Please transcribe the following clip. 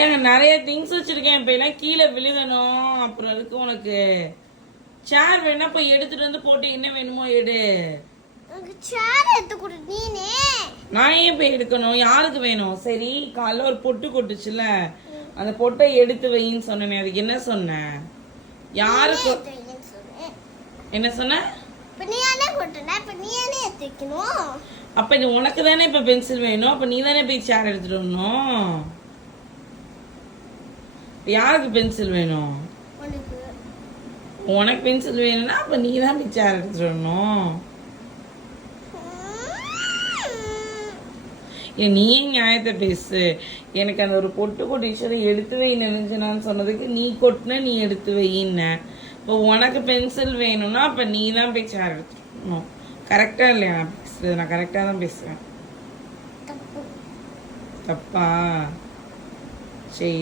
ஏங்க நிறைய திங்ஸ் வச்சிருக்கேன். இப்ப எல்லாம் கீழே விழுகணும். அப்புறம் அதுக்கு உனக்கு சேர் வேணா போய் எடுத்துட்டு வந்து போட்டு என்ன வேணுமோ எடு. நான் ஏன் போய் எடுக்கணும்? யாருக்கு வேணும்? சரி, காலைல ஒரு பொட்டு கொட்டுச்சுல, அந்த பொட்டை எடுத்து வைன்னு சொன்னேன். அதுக்கு என்ன சொன்ன? யாருக்கு என்ன சொன்ன? அப்ப இது உனக்கு தானே இப்ப பென்சில் வேணும். அப்ப நீ தானே போய் சேர் எடுத்துட்டு வரணும். யாருக்கு பென்சில் வேணும்? உனக்கு பென்சில் வேணும்னா அப்ப நீ தான் போய் சேர் எடுத்துட்டு வரணும். நீ நியாயத்தை பேசு. எனக்கு அந்த ஒரு பொட்டு கொட்டிச்சு எடுத்து வை நினைச்சனான்னு சொன்னதுக்கு நீ கொட்டின நீ எடுத்து வைன்ன. இப்போ உனக்கு பென்சில் வேணும்னா அப்போ நீ தான் போய் சேர் எடுத்துக்கணும். கரெக்டாக இல்லையா நான் பேசுறது? நான் கரெக்டாக தான் பேசுவேன். தப்பா? சரி.